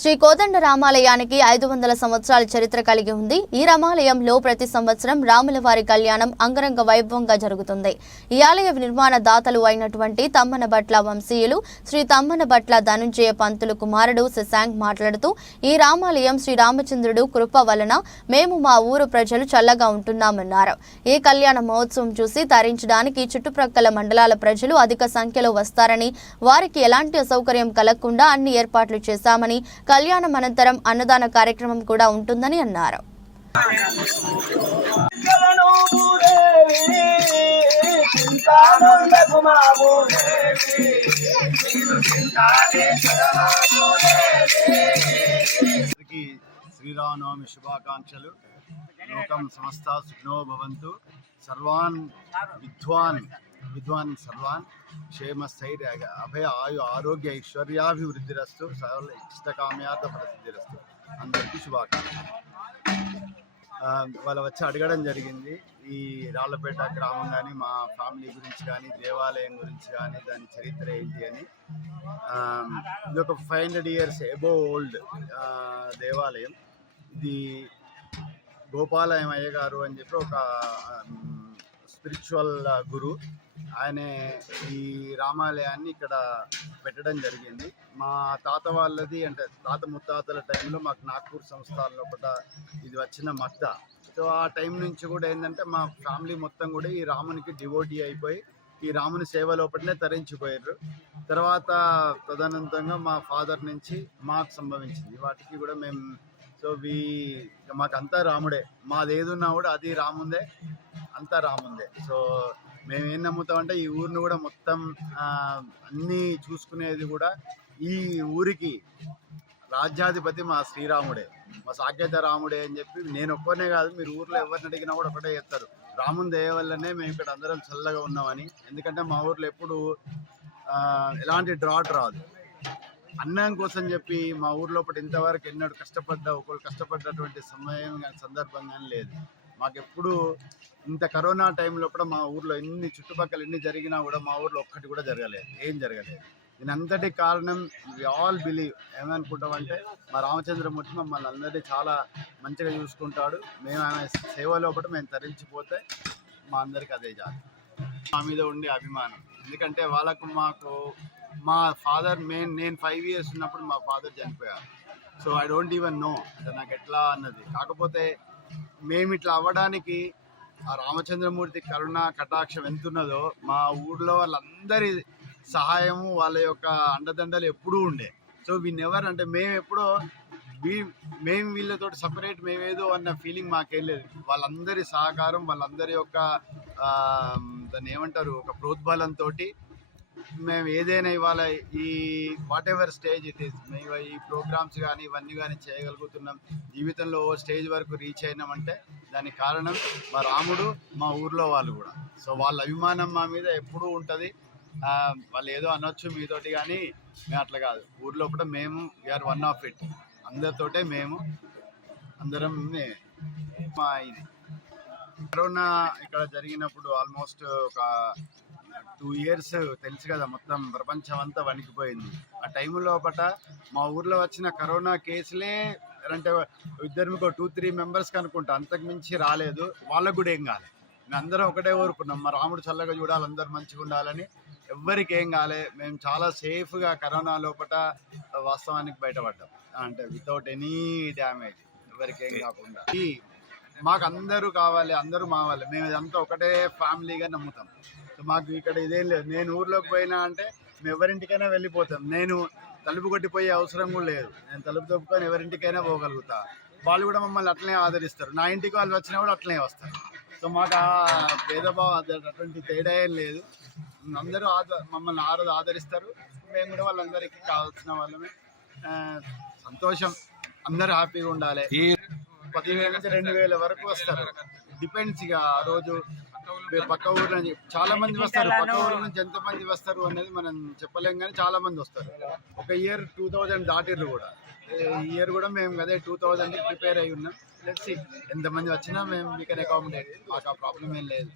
శ్రీ కోదండ రామాలయానికి ఐదు వందల సంవత్సరాల చరిత్ర కలిగి ఉంది. ఈ రామాలయంలో ప్రతి సంవత్సరం రాముల వారి కళ్యాణం అంగరంగ వైభవంగా జరుగుతుంది. ఈ ఆలయ నిర్మాణ దాతలు అయినటువంటి తమ్మన భట్ల వంశీయులు శ్రీ తమ్మన భట్ల ధనుంజయ పంతులు కుమారుడు శశాంక్ మాట్లాడుతూ ఈ రామాలయం శ్రీ రామచంద్రుడు కృప వలన మేము మా ఊరు ప్రజలు చల్లగా ఉంటున్నామన్నారు. ఈ కళ్యాణ మహోత్సవం చూసి తరించడానికి చుట్టుప్రక్కల మండలాల ప్రజలు అధిక సంఖ్యలో వస్తారని వారికి ఎలాంటి అసౌకర్యం కలగకుండా అన్ని ఏర్పాట్లు చేశామని కళ్యాణం అనంతరం అన్నదాన కార్యక్రమం కూడా ఉంటుందని అన్నారు. శ్రీరామనవమి శుభాకాంక్షలు. లోకం సమస్త సుఖినో భవంతు. సర్వాన్ విద్వాన్. విద్వాన్ సర్వాన్ క్షేమస్థైర్ అభయ ఆయు ఆరోగ్య ఐశ్వర్యాభివృద్ధిరస్తు సర్వ ఇష్టకామ్యార్థ ప్రసిద్ధిరస్తు. అందరికీ శుభాకాంక్షలు. వాళ్ళు వచ్చి అడగడం జరిగింది. ఈ రాళ్ళపేట గ్రామం కానీ మా ఫ్యామిలీ గురించి కానీ దేవాలయం గురించి కానీ దాని చరిత్ర ఏంటి అని. ఇది ఒక five hundred years above old దేవాలయం. ఇది గోపాలయం అయ్య గారు అని చెప్పి ఒక స్పిరిచువల్ గురు. ఆయన ఈ రామాలయాన్ని ఇక్కడ పెట్టడం జరిగింది. మా తాత వాళ్ళది అంటే తాత ముత్తాతల టైంలో మాకు నాగ్పూర్ సంస్థానంలో కూడా ఇది వచ్చిన మత్త. సో ఆ టైం నుంచి కూడా ఏంటంటే మా ఫ్యామిలీ మొత్తం కూడా ఈ రామునికి డివోటీ అయిపోయి ఈ రాముని సేవ లోపలనే తరించిపోయారు తర్వాత తదనంతంగా మా ఫాదర్ నుంచి మాకు సంభవించింది. వాటికి కూడా మేము సో వీ మాకంతా రాముడే. మాది ఏదున్నా కూడా అది రాముందే. అంతా రాముందే సో మేము ఏం నమ్ముతామంటే ఈ ఊరిని కూడా మొత్తం అన్నీ చూసుకునేది కూడా ఈ ఊరికి రాజ్యాధిపతి మా శ్రీరాముడే. మా సాకేత రాముడే అని చెప్పి నేను ఒక్కనే కాదు మీరు ఊర్లో ఎవరిని అడిగినా కూడా ఒకటే చెప్తారు. రాముని దయ వల్లనే మేము ఇక్కడ అందరం చల్లగా ఉన్నామని. ఎందుకంటే మా ఊర్లో ఎప్పుడు ఎలాంటి డ్రాట్ రాదు. అన్నం కోసం చెప్పి మా ఊర్లో ఇంతవరకు ఎన్నడూ కష్టపడ్డా ఒకరు కష్టపడ్డటువంటి సమయం కానీ సందర్భం కానీ లేదు. మాకు ఎప్పుడు ఇంత కరోనా టైంలో కూడా మా ఊర్లో ఎన్ని చుట్టుపక్కల ఎన్ని జరిగినా కూడా మా ఊర్లో ఒక్కటి కూడా జరగలేదు. ఏం జరగలేదు. దీని అంతటి కారణం వి ఆల్ బిలీవ్ ఏమనుకుంటామంటే మా రామచంద్రమూర్తి మమ్మల్ని అందరినీ చాలా మంచిగా చూసుకుంటాడు. మేము ఆమె సేవలో ఒకటి మేము తరించిపోతే మా అందరికి అదే చాలు మా మీద ఉండే అభిమానం. ఎందుకంటే వాళ్ళకు మాకు మా ఫాదర్ మెయిన్ నేను ఫైవ్ ఇయర్స్ ఉన్నప్పుడు మా ఫాదర్ చనిపోయారు. So I don't even know నాకు ఎట్లా అన్నది. కాకపోతే మేము ఇట్లా అవ్వడానికి ఆ రామచంద్రమూర్తి కరుణ కటాక్షం ఎంతున్నదో మా ఊర్లో వాళ్ళందరి సహాయము వాళ్ళ యొక్క అండదండలు ఎప్పుడూ ఉండే. సో వీ నెవర్ అంటే మేము ఎప్పుడో వీ మేము వీళ్ళతో సపరేట్ మేమేదో అన్న ఫీలింగ్ మాకేం లేదు వాళ్ళందరి సహకారం వాళ్ళందరి యొక్క దాన్ని ఏమంటారు ఒక ప్రోద్బలంతో మేము ఏదైనా ఇవాళ ఈ whatever stage it is మేము ఈ ప్రోగ్రామ్స్ కానీ ఇవన్నీ కానీ చేయగలుగుతున్నాం. జీవితంలో ఓ స్టేజ్ వరకు రీచ్ అయినామంటే దానికి కారణం మా రాముడు మా ఊర్లో వాళ్ళు కూడా. సో వాళ్ళ అభిమానం మా మీద ఎప్పుడూ ఉంటుంది. వాళ్ళు ఏదో అనొచ్చు మీతోటి కానీ మేము అట్లా కాదు. ఊర్లో కూడా మేము వీఆర్ వన్ ఆఫ్ ఇట్ అందరితోటే మేము అందరం మా ఇది. కరోనా ఇక్కడ జరిగినప్పుడు ఆల్మోస్ట్ ఒక టూ ఇయర్స్ తెలుసు కదా మొత్తం ప్రపంచం అంతా వణికిపోయింది. ఆ టైంలో ఒకట మా ఊర్లో వచ్చిన కరోనా కేసులే అంటే ఇద్దరు మీకు టూ త్రీ మెంబర్స్ అనుకుంటా అంతకు మించి రాలేదు. వాళ్ళకు కూడా ఏం కాలే. మేము అందరం ఒకటే కోరుకున్నాం మా రాముడు చల్లగా చూడాలి అందరు మంచిగా ఉండాలని ఎవ్వరికి ఏం కాలే. మేము చాలా సేఫ్గా కరోనా లోపల వాస్తవానికి బయటపడ్డాం. అంటే వితౌట్ ఎనీ డ్యామేజ్ ఎవరికి ఏం కాకుండా. మాకు అందరూ కావాలి అందరూ మావాలి. మేము ఇదంతా ఒకటే ఫ్యామిలీగా నమ్ముతాం. సో మాకు ఇక్కడ ఇదేం లేదు. నేను ఊర్లోకి పోయినా అంటే మేము ఎవరింటికైనా వెళ్ళిపోతాం. నేను తలుపు కొట్టిపోయే అవసరం కూడా లేదు. నేను తలుపు తప్పుకొని ఎవరింటికైనా పోగలుగుతా. వాళ్ళు కూడా మమ్మల్ని అట్లనే ఆదరిస్తారు. నా ఇంటికి వాళ్ళు వచ్చినా కూడా అట్లనే వస్తారు. సో మాకు ఆ భేదభావం అటువంటి తేడా ఏం లేదు. అందరూ ఆద మమ్మల్ని ఆరోజు ఆదరిస్తారు. మేము కూడా వాళ్ళందరికీ కావాల్సిన వాళ్ళమే. సంతోషం. అందరూ హ్యాపీగా ఉండాలి. పదివేల నుంచి రెండు వేల వరకు వస్తారు. డిపెండ్స్ ఇక ఆ రోజు పక్క ఊర్ల చాలా మంది వస్తారు. పక్క ఊర్ల నుంచి ఎంత మంది వస్తారు అనేది మనం చెప్పలేం కానీ చాలా మంది వస్తారు. ఒక ఇయర్ టూ థౌజండ్ దాటిర్రు కూడా. ఈ ఇయర్ కూడా మేము అదే టూ థౌజండ్ ప్రిపేర్ అయి ఉన్నాం. లెట్స్ ఎంతమంది వచ్చినా మేము కెన్ అకామిడేట్ మాకు ఆ ప్రాబ్లం ఏం లేదు.